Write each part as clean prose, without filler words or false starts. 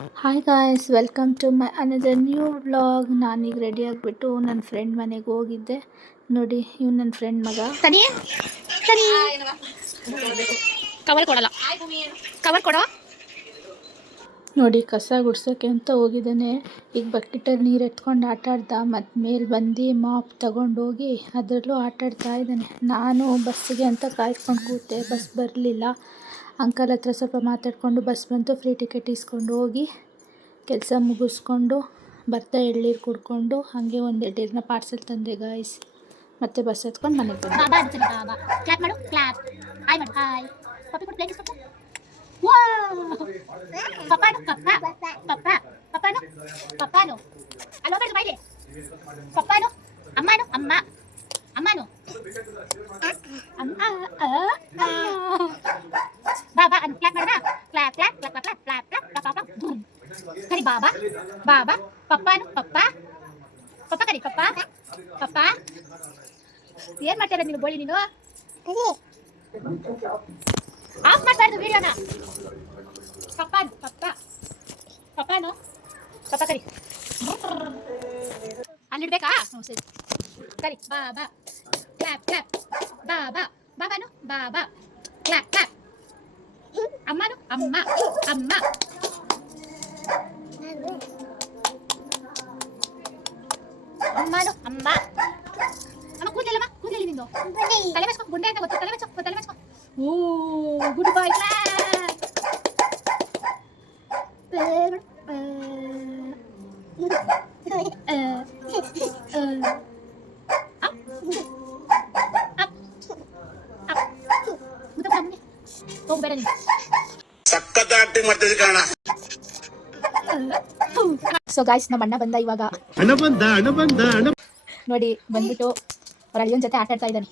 Hi guys, welcome to my another new vlog. ನಾನೀಗ ready ಆಗಿಬಿಟ್ಟು ನನ್ನ ಫ್ರೆಂಡ್ ಮನೆಗೆ ಹೋಗಿದ್ದೆ. ನೋಡಿ, ಇವ್ನು ನನ್ನ ಫ್ರೆಂಡ್ ಮಗ. ತನಿ ತನಿ ಕವರ್ ಕೊಡಲ್ಲ, ಕವರ್ ಕೊಡೋ. ನೋಡಿ, ಕಸ ಗುಡ್ಸೋಕ್ಕೆ ಅಂತ ಹೋಗಿದ್ದಾನೆ. ಈಗ ಬಕೆಟಲ್ಲಿ ನೀರು ಎತ್ಕೊಂಡು ಆಟಾಡ್ದ. ಮತ್ತು ಮೇಲೆ ಬಂದು ಮಾಪ್ ತಗೊಂಡೋಗಿ ಅದರಲ್ಲೂ ಆಟಾಡ್ತಾ ಇದ್ದಾನೆ. ನಾನು ಬಸ್ಸಿಗೆ ಅಂತ ಕಾಯ್ಕೊಂಡು ಕೂತೆ, ಬಸ್ ಬರಲಿಲ್ಲ. ಅಂಕಲ್ ಹತ್ರ ಸ್ವಲ್ಪ ಮಾತಾಡಿಕೊಂಡು ಬಸ್ ಬಂತು. ಫ್ರೀ ಟಿಕೆಟ್ ಇಸ್ಕೊಂಡು ಹೋಗಿ ಕೆಲಸ ಮುಗಿಸ್ಕೊಂಡು ಬರ್ತಾ ಎಳ್ನೀರು ಕುಡ್ಕೊಂಡು ಹಾಗೆ ಒಂದು ಎಳ್ನೀರನ್ನ ಪಾರ್ಸೆಲ್ ತಂದೆ ಗಾಯ್ಸ್. ಮತ್ತೆ ಬಸ್ ಹತ್ಕೊಂಡು ಮನೆಗೆ ಬಂದೆ. ಬಾಬಾ ಅಂತೀನಿ, ಬಾಬಾ ಕ್ಲಾಪ್ ಮಾಡು, ಕ್ಲಾಪ್. ಹಾಯ್ ಮಾಡು, ಹಾಯ್. ಪಪ್ಪಿ ಕೊಡು, ಪ್ಲೇಟ್ ಇಸ್ಕೊಡು. ವಾವ್, ಪಪ್ಪಾನು ಪಪ್ಪ, ಪಪ್ಪ ಪಪ್ಪಾನು ಪಪ್ಪಾನು. ಅಲ್ಲಿ ಹೋಗ್ಬೇಡ ಬಾಯ್ಲಿ. ಪಪ್ಪಾನು, ಅಮ್ಮನು ಅಮ್ಮ, ಅಮ್ಮನು ಅಮ್ಮ. ಬಾಬಾ ಅನ್ ಕ್ಲಾಪ್ ಮಾಡೋಣ. Clap clap clap clap clap clap clap clap. ಕರಿ ಬಾಬಾ, ಬಾಬಾ ಪಪ್ಪಾನು ಪಪ್ಪ, ಪಪ್ಪ ಕರಿ ಪಪ್ಪ, ಪಪ್ಪ. ಏನ್ ಮಾಡ್ತೀರ ನೀನು ಬೋಳಿ? ನೀನು ಆಫ್ ಮಾಡ್ಬಾರ್ದು ವಿಡಿಯೋನ. ಪಪ್ಪಾನು ಪಪ್ಪ, ಪಪ್ಪಾನು ಪಪ್ಪ ಕರಿ. ಅಲ್ಲಿಡ್ಬೇಕಾ? ಸರಿ ಕರಿ. ಬಾಬಾ ಕ್ಲಾಪ್ ಕ್ಲಾಪ್, ಬಾಬಾ ಬಾಬಾನು ಬಾಬಾ ಕ್ಲಾಪ್ ಕ್ಲಾಪ್. ಅಮ್ಮನು ಅಮ್ಮ, ಅಮ್ಮ. ಅಮ್ಮನು ಅಮ್ಮ. ಅಮ್ಮ ಕೂದಲಮ್ಮ, ಕೂದಲಿ ನಿಂದು. ತಲೆ ಮೆಚ್ಕೊ, ಗುಂಡೆ ಅಂತ ಗೊತ್ತು. ತಲೆ ಮೆಚ್ಕೊ, ತಲೆ ಮೆಚ್ಕೊ. ಓ ಗುಡ್ ಬಾಯ್. ಹೋಗ್ಬೇಡ ನೀನು. ಸಖತ್ ಆಕ್ಟಿಂಗ್ ಮಾಡ್ತಿದ್ದೆ ಕಾರಣ. ಸೊ ಗಾಯ್ಸ್, ನಮ್ಮ ಅಣ್ಣ ಬಂದ ಇವಾಗ. ನೋಡಿ ಬಂದ್ಬಿಟ್ಟು ಅವ್ರ ಅಳಿಯನ್ ಜೊತೆ ಆಟಾಡ್ತಾ ಇದ್ದಾನೆ.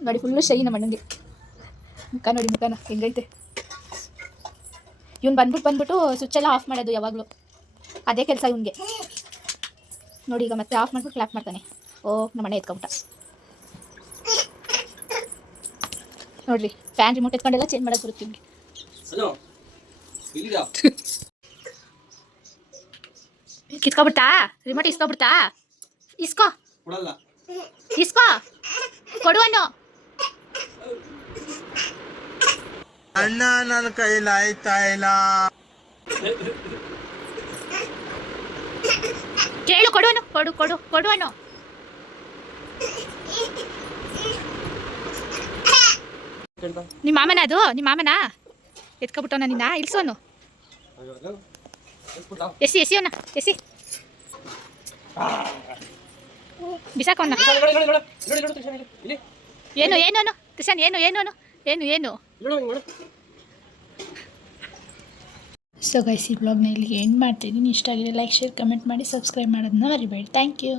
ನೋಡಿ ಫುಲ್ಲು ಶೈ ನಮ್ಮ ಅಣ್ಣಂಗೆ. ಮುಖ ನೋಡಿ, ಮುಖನ ಹೆಂಗೈತೆ. ಇವ್ನು ಬಂದ್ಬಿಟ್ಟು ಸ್ವಿಚ್ ಎಲ್ಲ ಆಫ್ ಮಾಡೋದು ಯಾವಾಗಲೂ, ಅದೇ ಕೆಲಸ ಇವನಿಗೆ. ನೋಡಿ ಈಗ ಮತ್ತೆ ಆಫ್ ಮಾಡ್ಬಿಟ್ಟು ಕ್ಲಾಪ್ ಮಾಡ್ತಾನೆ. ಓ, ನಮ್ಮ ಅಣ್ಣ ಎತ್ಕೊಂಬಿಟ್ಟ. ನೋಡ್ರಿ, ಫ್ಯಾನ್ ರಿಮೋಟ್ ಎತ್ಕೊಂಡೆಲ್ಲ ಚೇಂಜ್ ಮಾಡೋಕೆ ಬರುತ್ತೆ ಇವ್ನಿಗೆ. ಕಿತ್ಕೊಬಿಡ್ತಾ ರಿಮೋಟ್? ಇಸ್ಕೊಬಿಡ್ತಾ? ಇಸ್ಕೋ ಇಸ್ಕೋ, ಕೊಡುವನು. ಅಣ್ಣ ನನ್ನ ಕೈಲಿ ಆಯ್ತಾ ಇಲ್ಲ. ಕೇಳು, ಕೊಡುವನು, ಕೊಡು ಕೊಡು ಕೊಡುವನು. ನಿಮ್ಮ ಮಾಮನ ಅದು? ನಿಮ್ಮ ಮಾಮನ ಎತ್ಕೊಬಿಟ್ಟವನ ನಿನ್ನ? ಇಲ್ಸೋನು. ಎಸಿ ಎಸಿ ಅವನ, ಎಸಿ ಬಿಸಾಕವನ್ನ. ಏನು ಏನು ಕಿಶನ್, ಏನು ಏನು ಏನು ಏನು? ಸೊ ಗೈಸ್, ಈ ಬ್ಲಾಗ್ನ ಇಲ್ಲಿಗೆ ಎಂಡ್ ಮಾಡ್ತಿದ್ದೀನಿ. ಇಷ್ಟ ಆಗಿದೆ ಲೈಕ್, ಶೇರ್, ಕಮೆಂಟ್ ಮಾಡಿ, ಸಬ್ಸ್ಕ್ರೈಬ್ ಮಾಡೋದನ್ನ ಮರಿಬೇಡಿ. Thank you.